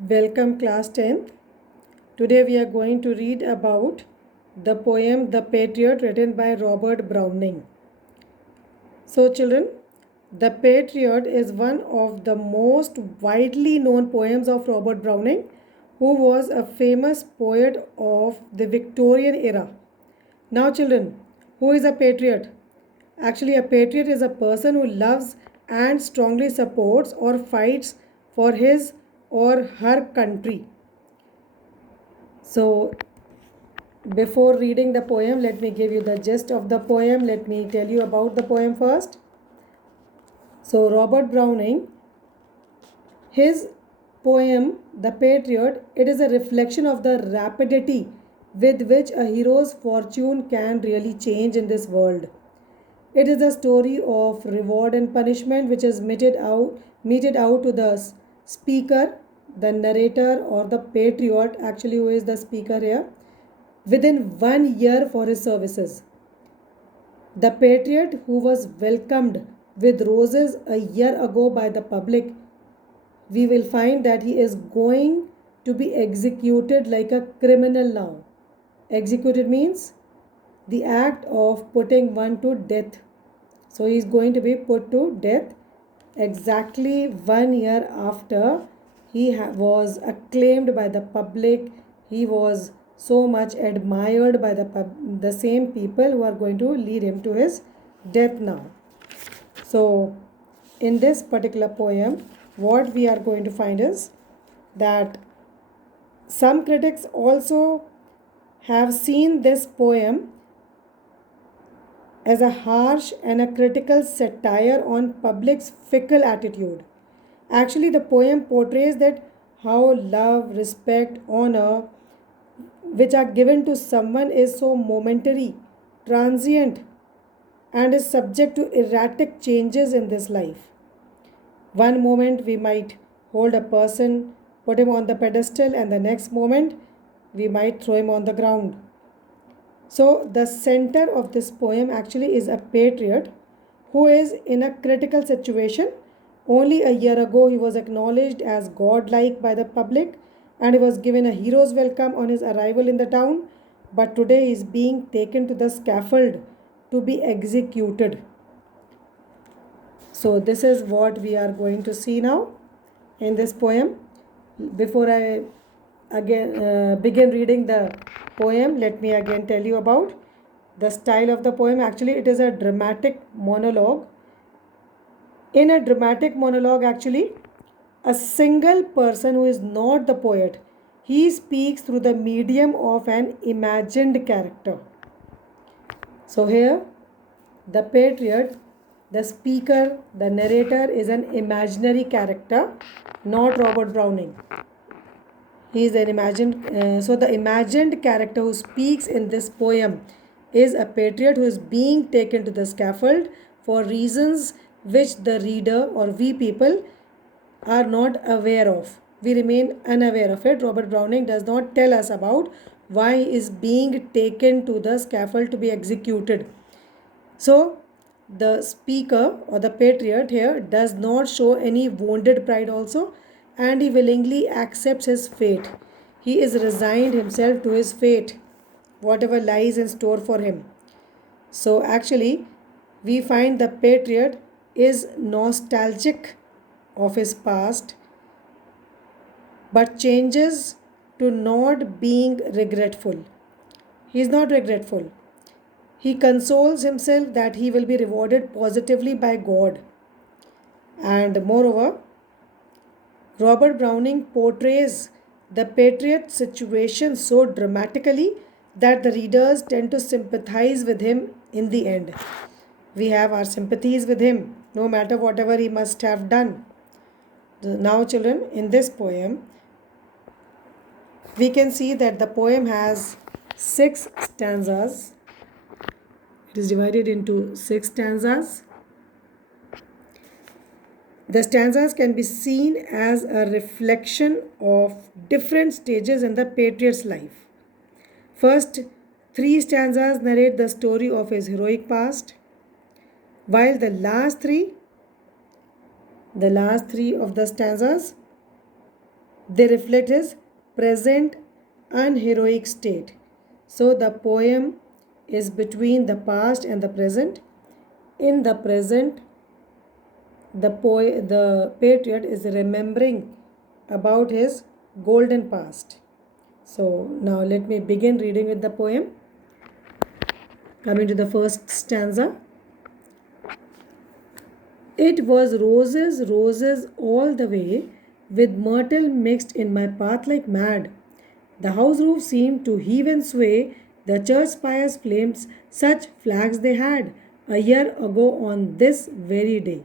Welcome class 10th. Today we are going to read about the poem The Patriot written by Robert Browning. So children, The Patriot is one of the most widely known poems of Robert Browning, who was a famous poet of the Victorian era. Now children, who is a patriot? Actually, a patriot is a person who loves and strongly supports or fights for his or her country. So, before reading the poem, let me give you the gist of the poem. Let me tell you about the poem first. So, Robert Browning, his poem, The Patriot, it is a reflection of the rapidity with which a hero's fortune can really change in this world. It is a story of reward and punishment which is meted out to the speaker, the narrator, or the patriot, actually, who is the speaker here, within 1 year for his services. The patriot who was welcomed with roses a year ago by the public, we will find that he is going to be executed like a criminal now. Executed means the act of putting one to death. So he is going to be put to death exactly 1 year after he was acclaimed by the public. He was so much admired by the same people who are going to lead him to his death now. So in this particular poem, what we are going to find is that some critics also have seen this poem as a harsh and a critical satire on public's fickle attitude. Actually, the poem portrays that how love, respect, honor, which are given to someone, is so momentary, transient, and is subject to erratic changes in this life. One moment we might hold a person, put him on the pedestal, and the next moment we might throw him on the ground. So, the center of this poem actually is a patriot who is in a critical situation. Only a year ago, he was acknowledged as godlike by the public and he was given a hero's welcome on his arrival in the town. But today, he is being taken to the scaffold to be executed. So, this is what we are going to see now in this poem. Before I begin reading the poem, let me again tell you about the style of the poem. Actually, it is a dramatic monologue. In a dramatic monologue, actually, a single person who is not the poet, he speaks through the medium of an imagined character. So here, the patriot, the speaker, the narrator is an imaginary character, not Robert Browning. He is an imagined, so the imagined character who speaks in this poem is a patriot who is being taken to the scaffold for reasons which the reader or we people are not aware of. We remain unaware of it. Robert Browning does not tell us about why he is being taken to the scaffold to be executed. So, the speaker or the patriot here does not show any wounded pride also, and he willingly accepts his fate. He is resigned himself to his fate, whatever lies in store for him. So actually, we find the patriot is nostalgic of his past but changes to not being regretful. He is not regretful. He consoles himself that he will be rewarded positively by God. And moreover, Robert Browning portrays the patriot situation so dramatically that the readers tend to sympathize with him in the end. We have our sympathies with him, no matter whatever he must have done. Now, children, in this poem, we can see that the poem has 6 stanzas. It is divided into 6 stanzas. The stanzas can be seen as a reflection of different stages in the patriot's life. First, 3 stanzas narrate the story of his heroic past, while the last three of the stanzas They reflect his present unheroic state. So the poem is between the past and the present. In the present, the patriot is remembering about his golden past. So now let me begin reading with the poem. Coming to the first stanza. It was roses, roses all the way, with myrtle mixed in my path like mad. The house roof seemed to heave and sway, the church spires flamed, such flags they had a year ago on this very day.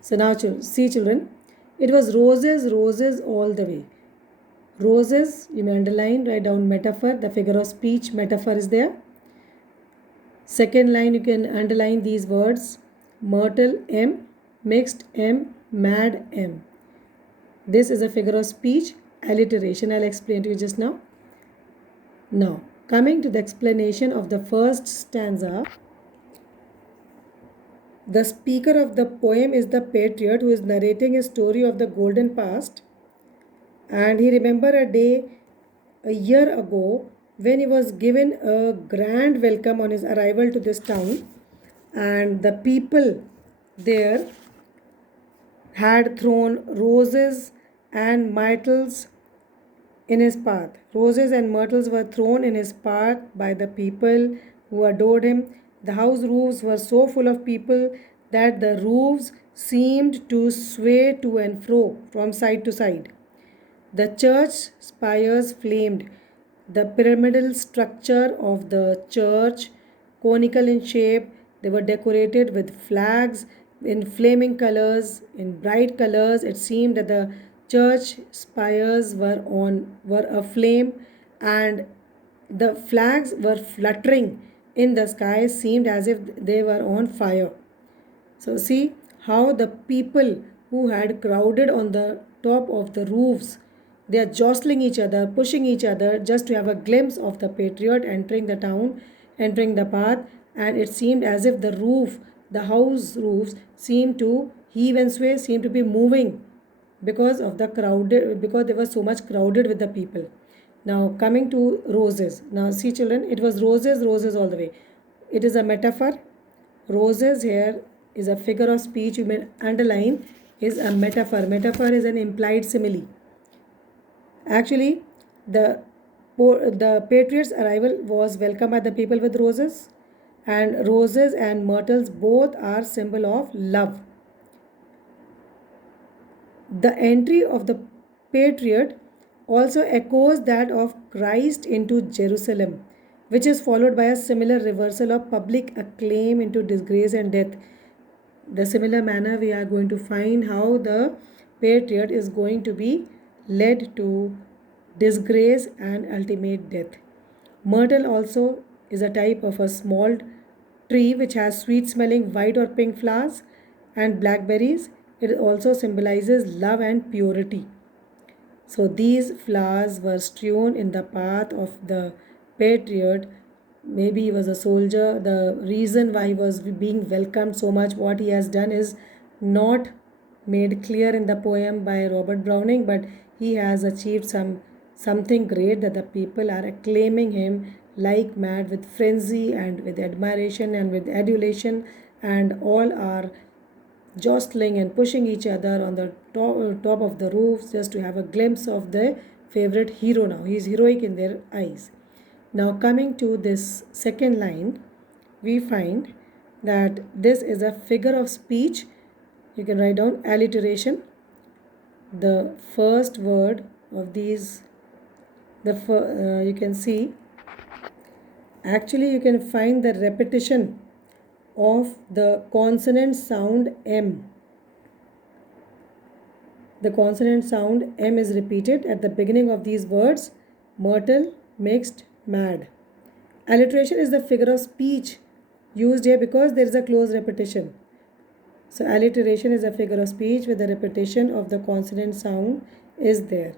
So now see children, it was roses, roses all the way. Roses, you may underline, write down metaphor, the figure of speech metaphor is there. Second line, you can underline these words, myrtle M, mixed M, mad M. This is a figure of speech, alliteration. I'll explain to you just now. Now, coming to the explanation of the first stanza, the speaker of the poem is the patriot who is narrating a story of the golden past, and he remembered a day a year ago when he was given a grand welcome on his arrival to this town, and the people there had thrown roses and myrtles in his path. Roses and myrtles were thrown in his path by the people who adored him. The house roofs were so full of people that the roofs seemed to sway to and fro from side to side. The church spires flamed. The pyramidal structure of the church, conical in shape, they were decorated with flags in flaming colors, in bright colors. It seemed that the church spires were aflame, and the flags were fluttering in the sky, seemed as if they were on fire. So see how the people who had crowded on the top of the roofs, they are jostling each other, pushing each other just to have a glimpse of the patriot entering the town, entering the path, and it seemed as if the house roofs seemed to heave and sway, seemed to be moving because they were so much crowded with the people. Now coming to roses. Now see children, it was roses, roses all the way. It is a metaphor. Roses here is a figure of speech. You may underline is a metaphor. Metaphor is an implied simile. Actually, the patriot's arrival was welcomed by the people with roses, and roses and myrtles both are symbol of love. The entry of the patriot also echoes that of Christ into Jerusalem, which is followed by a similar reversal of public acclaim into disgrace and death. The similar manner we are going to find how the patriot is going to be led to disgrace and ultimate death. Myrtle also is a type of a small tree which has sweet smelling white or pink flowers and blackberries. It also symbolizes love and purity. So these flowers were strewn in the path of the patriot. Maybe he was a soldier. The reason why he was being welcomed so much, what he has done is not made clear in the poem by Robert Browning, but he has achieved something great that the people are acclaiming him like mad with frenzy and with admiration and with adulation, and all are jostling and pushing each other on the top of the roofs just to have a glimpse of their favorite hero now. He is heroic in their eyes. Now coming to this second line, we find that this is a figure of speech. You can write down alliteration. The first word of these, you can see, actually you can find the repetition of the consonant sound M. The consonant sound M is repeated at the beginning of these words, myrtle, mixed, mad. Alliteration is the figure of speech used here because there is a close repetition. So alliteration is a figure of speech with the repetition of the consonant sound is there.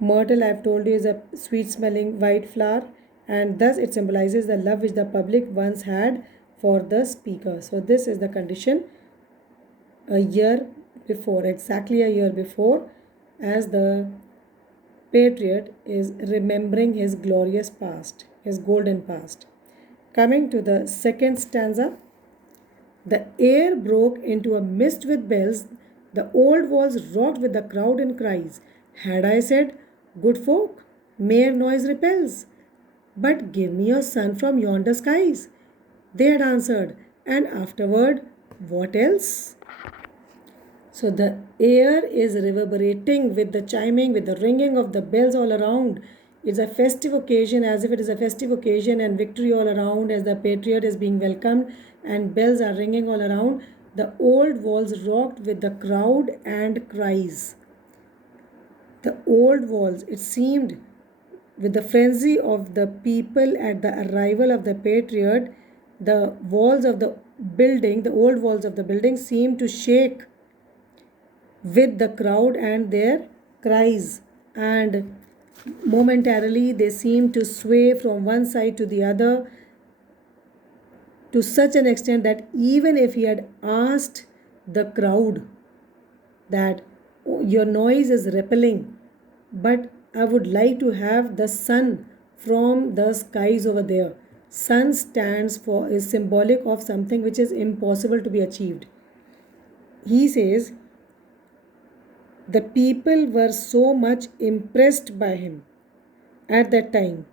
Myrtle, I have told you, is a sweet smelling white flower, and thus it symbolizes the love which the public once had for the speaker. So this is the condition a year before, exactly a year before, as the patriot is remembering his glorious past, his golden past. Coming to the second stanza, the air broke into a mist with bells, the old walls rocked with the crowd and cries. Had I said, good folk, mere noise repels, but give me your son from yonder skies. They had answered, and afterward, what else? So the air is reverberating with the chiming, with the ringing of the bells all around. It's a festive occasion, as if it is a festive occasion, and victory all around as the patriot is being welcomed, and bells are ringing all around. The old walls rocked with the crowd and cries. The old walls, it seemed, with the frenzy of the people at the arrival of the patriot, the walls of the building, the old walls of the building, seemed to shake with the crowd and their cries, and momentarily they seemed to sway from one side to the other to such an extent that even if he had asked the crowd that, "Oh, your noise is repelling, but I would like to have the sun from the skies over there." Sun stands for, is symbolic of something which is impossible to be achieved. He says the people were so much impressed by him at that time,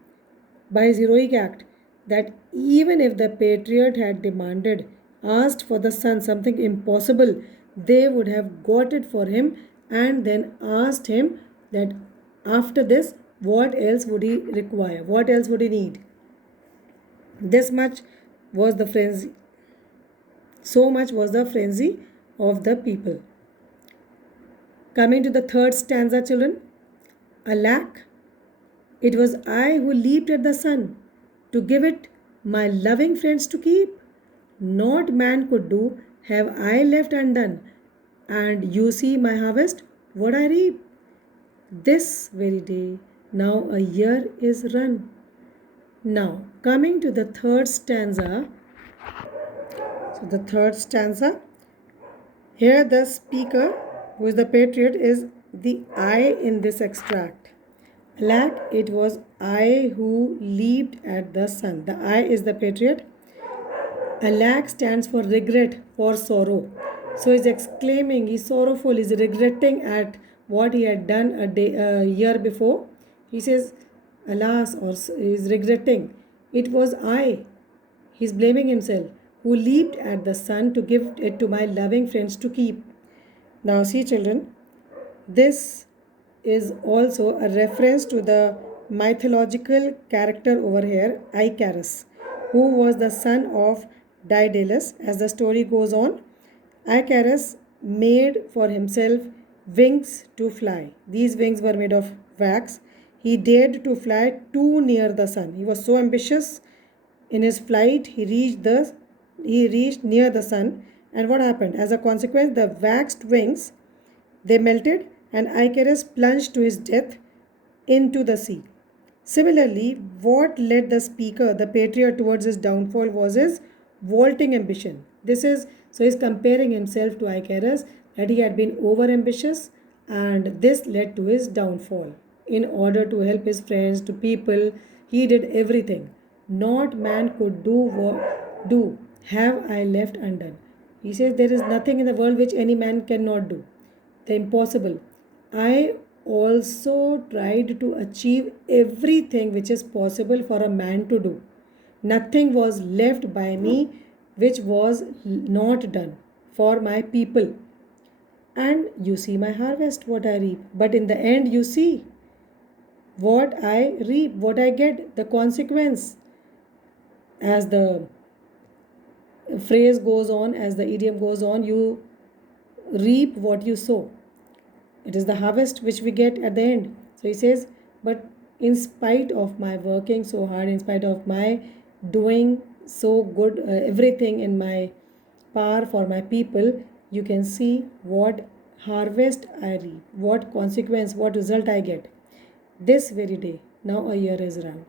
by his heroic act, that even if the patriot had demanded, asked for the sun, something impossible, they would have got it for him, and then asked him that after this, what else would he require? What else would he need? This much was the frenzy. So much was the frenzy of the people. Coming to the third stanza, children. Alack, it was I who leaped at the sun to give it my loving friends to keep. Naught man could do have I left undone, and you see my harvest, what I reap. This very day, now a year is run. Now, coming to the third stanza. So, the third stanza, here the speaker, who is the patriot, is the I in this extract. Alack, it was I who leaped at the sun. The I is the patriot. Alack stands for regret, for sorrow. So he's exclaiming, he's sorrowful, he's regretting at what he had done a year before. He says, alas, or he's regretting. It was I, he's blaming himself, who leaped at the sun to give it to my loving friends to keep. Now, see, children, this is also a reference to the mythological character over here, Icarus, who was the son of Daedalus. As the story goes on, Icarus made for himself wings to fly. These wings were made of wax. He dared to fly too near the sun. He was so ambitious in his flight. He reached near the sun, and what happened? As a consequence, the waxed wings, they melted, and Icarus plunged to his death into the sea. Similarly, what led the speaker, the patriot, towards his downfall was his vaulting ambition. This is, so he's comparing himself to Icarus, that he had been over ambitious, and this led to his downfall. In order to help his friends, to people, he did everything. Not man could do have I left undone. He says there is nothing in the world which any man cannot do. The impossible. I also tried to achieve everything which is possible for a man to do. Nothing was left by me which was not done for my people. And you see my harvest, what I reap. But in the end, you see what I reap, what I get, the consequence. As the phrase goes on, as the idiom goes on, you reap what you sow. It is the harvest which we get at the end. So he says, but in spite of my working so hard, in spite of my doing so good, everything in my power for my people, you can see what harvest I reap, what consequence, what result I get. This very day, now a year is run,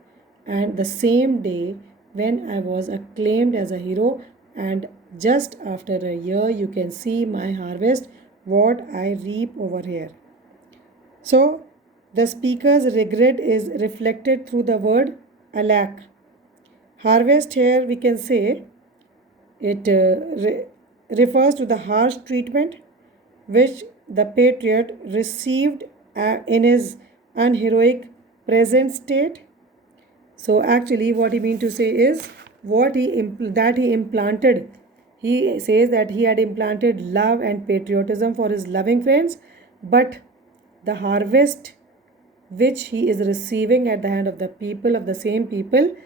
and the same day when I was acclaimed as a hero, and just after a year, you can see my harvest, what I reap over here. So the speaker's regret is reflected through the word alack. Harvest here we can say it refers to the harsh treatment which the patriot received in his unheroic present state. So actually what he mean to say is that he implanted. He says that he had implanted love and patriotism for his loving friends, but the harvest which he is receiving at the hand of the people, of the same people,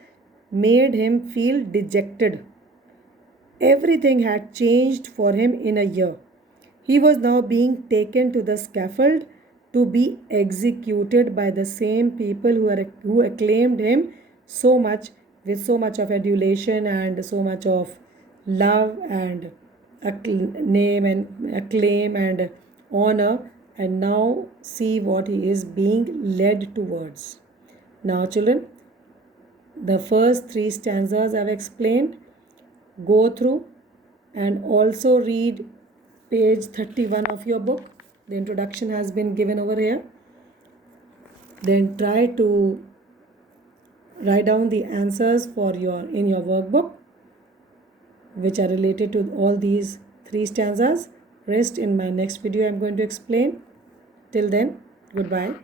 made him feel dejected. Everything had changed for him in a year. He was now being taken to the scaffold to be executed by the same people who acclaimed him so much, with so much of adulation and so much of love and acclaim and honor. And now see what he is being led towards. Now children, the first 3 stanzas I've explained. Go through and also read page 31 of your book. The introduction has been given over here. Then try to write down the answers in your workbook which are related to all these 3 stanzas. Rest in my next video I'm going to explain. Till then, goodbye.